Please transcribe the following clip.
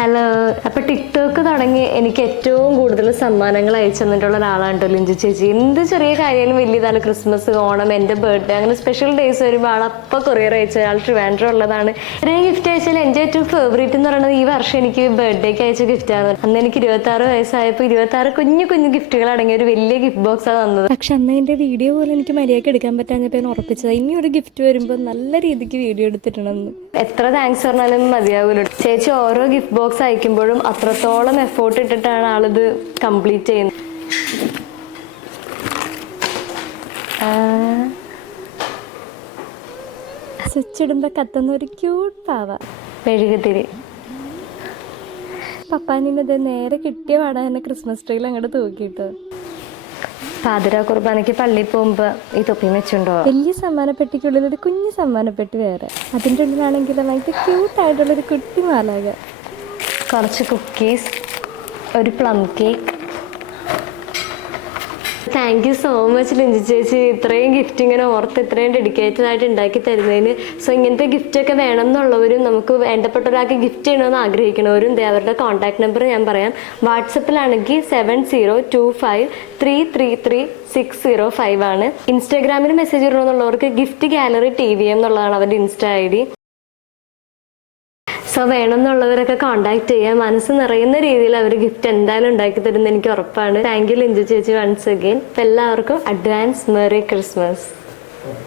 Hello. അപ്പോൾ TikTok തുടങ്ങി എനിക്ക് ഏറ്റവും കൂടുതൽ സമ്മാനങ്ങൾ അയച്ചു തന്നിട്ടുള്ള ഒരാളാണ് കേട്ടോ ലിഞ്ചു ചേച്ചി. എന്ത് ചെറിയ കാര്യമായാലും വലിയതാണ്. ക്രിസ്മസ്, ഓണം, എൻ്റെ ബർത്ത്ഡേ, അങ്ങനെ സ്പെഷ്യൽ ഡേയ്സ് വരുമ്പോൾ ആളപ്പോൾ കൊറിയർ അയച്ച ആൾ ട്രിവാൻഡ്രം ഉള്ളതാണ്. ഇത്രയും ഗിഫ്റ്റ് അയച്ചാൽ എൻ്റെ ഏറ്റവും ഫേവറേറ്റ് എന്ന് പറയുന്നത് ഈ വർഷം എനിക്ക് ബർത്ത്ഡേക്ക് അയച്ച ഗിഫ്റ്റാണ്. അന്ന് എനിക്ക് 26 വയസ്സായപ്പോൾ 26 കുഞ്ഞു കുഞ്ഞു ഗിഫ്റ്റുകൾ അടങ്ങിയ ഒരു വലിയ ഗിഫ്റ്റ് ബോക്സാണ് തന്നത്. പക്ഷെ അന്ന് എൻ്റെ വീഡിയോ പോലും എനിക്ക് മര്യാദയ്ക്ക് എടുക്കാൻ പറ്റാഞ്ഞപ്പോൾ ഞാൻ ഉറപ്പിച്ചത് ഇനി ഒരു ഗിഫ്റ്റ് വരുമ്പോൾ നല്ല രീതിക്ക് വീഡിയോ എടുത്തിട്ടുണ്ടെന്ന്. എത്ര താങ്ക്സ് പറഞ്ഞാലും മതിയാവില്ല. ചേച്ചി ഓരോ ഗിഫ്റ്റ് ബോക്സ് അയക്കുമ്പോഴും അത്രത്തോളം എഫോർട്ട് ഇട്ടിട്ടാണ് ആളിത് കംപ്ലീറ്റ് ചെയ്യുന്നത്. സ്വിച്ച് ഇടുമ്പോൾ കത്തുന്ന ഒരു ക്യൂട്ട് പാവ മെഴുകുതിരി. പപ്പാനിന്നത് നേരെ കിട്ടിയ പാടാൻ എന്നെ ക്രിസ്മസ് ട്രീയിൽ അങ്ങോട്ട് തൂക്കിയിട്ട് പാതിര കുർബാനയ്ക്ക് പള്ളിയിൽ പോകുമ്പോൾ ഈ തൊപ്പി വെച്ചുണ്ടോ. വലിയ സമ്മാനപ്പെട്ടിക്കുള്ളിൽ ഒരു കുഞ്ഞു സമ്മാനപ്പെട്ടി വേറെ, അതിൻ്റെ ഉള്ളിലാണെങ്കിൽ ഭയങ്കര ക്യൂട്ടായിട്ടുള്ളൊരു കുട്ടി മാലാക, കുറച്ച് കുക്കീസ്, ഒരു plum cake. Thank you so much Linju ചേച്ചി, ഇത്രയും ഗിഫ്റ്റ് ഇങ്ങനെ ഓർത്ത് ഇത്രയും ഡെഡിക്കേറ്റഡ് ആയിട്ട് ഉണ്ടാക്കി തരുന്നതിന്. സോ ഇങ്ങനത്തെ ഗിഫ്റ്റൊക്കെ വേണം എന്നുള്ളവരും നമുക്ക് വേണ്ടപ്പെട്ട ഒരാൾക്ക് ഗിഫ്റ്റ് ചെയ്യണമെന്ന് ആഗ്രഹിക്കണവരും അവരുടെ കോൺടാക്ട് നമ്പർ ഞാൻ പറയാം. വാട്സപ്പിലാണെങ്കിൽ 7025333605 ആണ്. ഇൻസ്റ്റാഗ്രാമിൽ മെസ്സേജ് ഇടണമെന്നുള്ളവർക്ക് ഗിഫ്റ്റ് ഗാലറി TVM എന്നുള്ളതാണ് അവരുടെ ഇൻസ്റ്റാ ID. സോ വേണമെന്നുള്ളവരൊക്കെ കോൺടാക്ട് ചെയ്യുക. മനസ്സ് നിറയുന്ന രീതിയിൽ അവർ ഗിഫ്റ്റ് എന്തായാലും ഉണ്ടാക്കി തരുമെന്ന് എനിക്ക് ഉറപ്പാണ്. താങ്ക് യു ലിഞ്ചു ചേച്ചി വൺസ് അഗെയിൻ. എല്ലാവർക്കും അഡ്വാൻസ് മെറി ക്രിസ്മസ്.